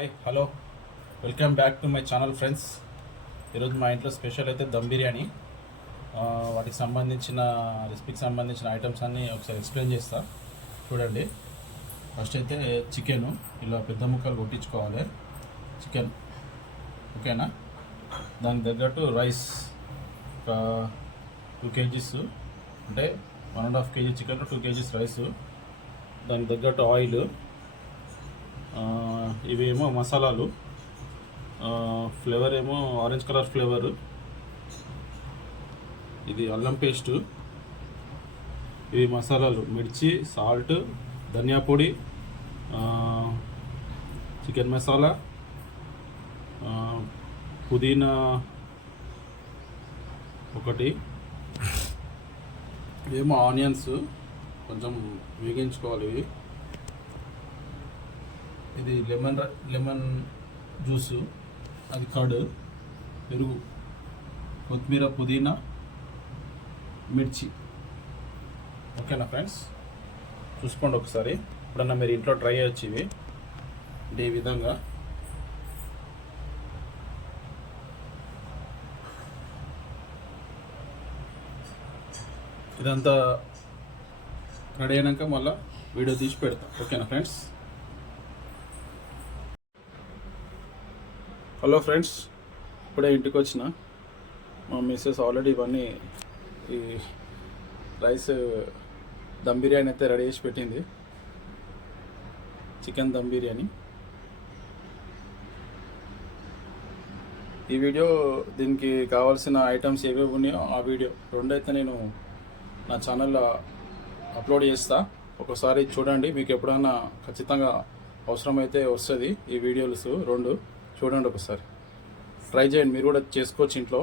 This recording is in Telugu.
Hello, welcome back to my channel friends. ఈరోజు మా ఇంట్లో స్పెషల్ అయితే దమ్ బిర్యానీ. వాటికి సంబంధించిన రెసిపీకి సంబంధించిన ఐటమ్స్ అన్నీ ఒకసారి ఎక్స్ప్లెయిన్ చేస్తా చూడండి. ఫస్ట్ అయితే చికెను ఇలా పెద్ద ముక్కలు కొట్టించుకోవాలి. చికెన్ ఓకేనా. దానికి తగ్గట్టు రైస్ ఒక 2 kgs, అంటే 1.5 kg చికెన్ 2 kgs రైసు. దానికి తగ్గట్టు ఆయిల్, ఇవేమో మసాలాలు, ఫ్లేవర్ ఏమో ఆరెంజ్ కలర్ ఫ్లేవరు, ఇది అల్లం పేస్టు, ఇవి మసాలాలు మిర్చి, సాల్ట్, ధనియా పొడి, చికెన్ మసాలా, పుదీనా ఒకటి, ఇవేమో ఆనియన్స్ కొంచెం వేగించుకోవాలి. ఇది లెమన్ జ్యూసు, అది కర్డ్, పెరుగు, కొత్తిమీర, పుదీనా, మిర్చి. ఓకేనా ఫ్రెండ్స్, చూసుకోండి ఒకసారి. ఎప్పుడన్నా మీరు ఇంట్లో ట్రై చేయొచ్చు ఇవి. అంటే ఈ విధంగా ఇదంతా రెడీ అయినాక మళ్ళీ వీడియో తీసి పెడతా. ఓకేనా ఫ్రెండ్స్. హలో ఫ్రెండ్స్, ఇప్పుడే ఇంటికి వచ్చిన. మా మిస్సెస్ ఆల్రెడీ ఇవన్నీ ఈ రైస్ దమ్ బిర్యానీ అయితే రెడీ చేసి పెట్టింది. చికెన్ దమ్ బిర్యానీ. ఈ వీడియో, దీనికి కావాల్సిన ఐటమ్స్ ఏవేవి ఉన్నాయో ఆ వీడియో రెండైతే నేను నా ఛానల్లో అప్లోడ్ చేస్తా. ఒకసారి చూడండి, మీకు ఎప్పుడైనా ఖచ్చితంగా అవసరమైతే వస్తుంది. ఈ వీడియోస్ రెండు చూడండి, ఒకసారి ట్రై చేయండి. మీరు కూడా చేసుకోవచ్చు ఇంట్లో.